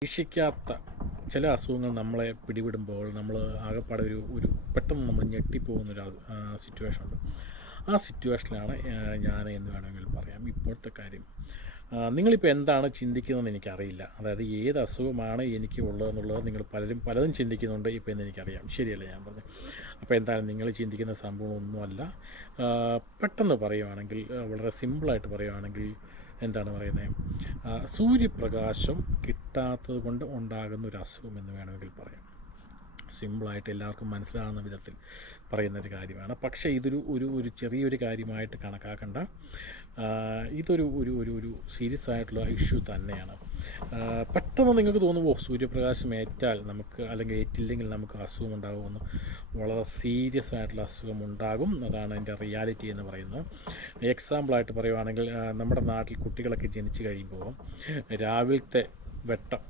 പ്രതീക്ഷിക്കാത്ത ചില അസുഖങ്ങൾ നമ്മളെ പിടിപെടുമ്പോൾ നമ്മൾ ആകെപ്പാടെ ഒരു പെട്ടെന്ന് നമ്മൾ ഞെട്ടിപ്പോകുന്നൊരു സിറ്റുവേഷൻ ഉണ്ട്. ആ സിറ്റുവേഷനിലാണ് ഞാൻ എന്ന് വേണമെങ്കിൽ പറയാം ഇപ്പോഴത്തെ കാര്യം. നിങ്ങളിപ്പോൾ എന്താണ് ചിന്തിക്കുന്നതെന്ന് എനിക്കറിയില്ല. അതായത് ഏത് അസുഖമാണ് എനിക്ക് ഉള്ളതെന്നുള്ളത് നിങ്ങൾ പലതും ചിന്തിക്കുന്നുണ്ട് ഇപ്പോൾ എന്ന് എനിക്കറിയാം. ശരിയല്ലേ ഞാൻ പറഞ്ഞത്? അപ്പോൾ എന്തായാലും നിങ്ങൾ ചിന്തിക്കുന്ന സംഭവമൊന്നുമല്ല. പെട്ടെന്ന് പറയുവാണെങ്കിൽ, വളരെ സിമ്പിളായിട്ട് പറയുവാണെങ്കിൽ എന്താണ് പറയുന്നത്, സൂര്യപ്രകാശം കിട്ടാത്തത് കൊണ്ട് ഉണ്ടാകുന്ന ഒരു അസുഖം എന്ന് വേണമെങ്കിൽ പറയാം. സിമ്പിളായിട്ട് എല്ലാവർക്കും മനസ്സിലാകുന്ന വിധത്തിൽ പറയുന്നൊരു കാര്യമാണ്. പക്ഷേ ഇതൊരു ഒരു ചെറിയൊരു കാര്യമായിട്ട് കണക്കാക്കേണ്ട. ഇതൊരു ഒരു ഒരു ഒരു സീരിയസ് ആയിട്ടുള്ള ഇഷ്യൂ തന്നെയാണ്. പെട്ടെന്ന് നിങ്ങൾക്ക് തോന്നുമോ സൂര്യപ്രകാശം ഏറ്റാൽ നമുക്ക്, അല്ലെങ്കിൽ ഏറ്റില്ലെങ്കിൽ നമുക്ക് അസുഖം ഉണ്ടാകുമെന്ന്? വളരെ സീരിയസ് ആയിട്ടുള്ള അസുഖം ഉണ്ടാകും. അതാണ് എൻ്റെ റിയാലിറ്റി എന്ന് പറയുന്നത്. എക്സാമ്പിളായിട്ട് പറയുവാണെങ്കിൽ, നമ്മുടെ നാട്ടിൽ കുട്ടികളൊക്കെ ജനിച്ചു കഴിയുമ്പോൾ രാവിലത്തെ വെട്ടം